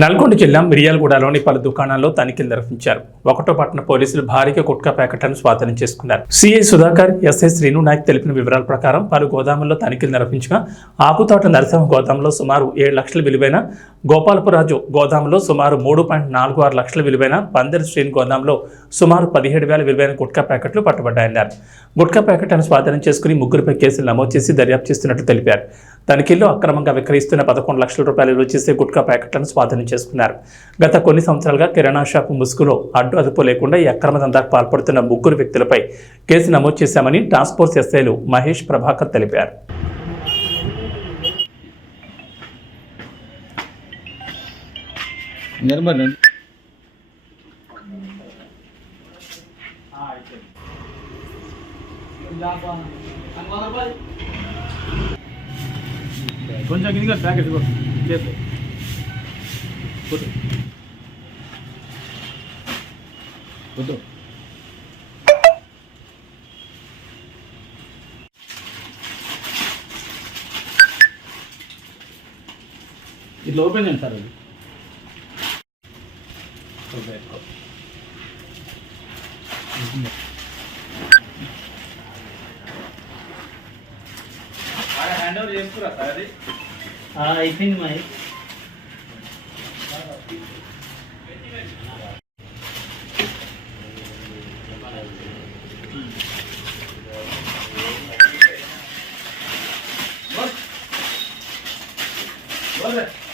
నల్గొండ జిల్లా మిర్యాలగూడలోని పలు దుకాణాల్లో తనిఖీలు నిర్వహించారు. ఒకటో పట్టణ పోలీసులు భారీగా గుట్కా ప్యాకెట్లను స్వాధీనం చేసుకున్నారు. సిఐ సుధాకర్ ఎస్ఐ శ్రీను నాయక్ తెలిపిన వివరాల ప్రకారం పలు గోదాముల్లో తనిఖీలు నిర్వహించగా ఆకుతోట నరసింహ గోదాంలో సుమారు ఏడు లక్షల విలువైన గోపాలపురాజు గోదాంలో సుమారు మూడు పాయింట్ నాలుగు ఆరు లక్షల విలువైన పందిరి శ్రీని గోదాంలో సుమారు పదిహేడు వేల విలువైన గుట్కా ప్యాకెట్లు పట్టుబడ్డాయన్నారు. గుట్కా ప్యాకెట్లను స్వాధీనం చేసుకుని ముగ్గురుపై కేసులు నమోదు చేసి దర్యాప్తు చేస్తున్నట్లు తెలిపారు. తనిఖీల్లో అక్రమంగా విక్రయిస్తున్న పదకొండు లక్షల రూపాయలు విలువ చేసే గుట్కా ప్యాకెట్లను స్వాధీనం చేసుకున్నారు. గత కొన్ని సంవత్సరాలుగా కిరాణా షాపు ముసుగులో అడ్డు అదుపు లేకుండా ఈ అక్రమ దందాకు పాల్పడుతున్న ముగ్గురు వ్యక్తులపై కేసు నమోదు చేశామని టాస్క్ ఫోర్స్ ఎస్ఐలు మహేష్ ప్రభాకర్ తెలిపారు. నిర్మల్ కొంచెం కింద ప్యాకెట్ చేస్తే వద్దు ఇట్లా ఓపెన్ చేయండి సార్ అది. तो देखो హ్యాండ్ఓవర్ చేసుకురా సార్ అది అయిపోయింది మరి Love it.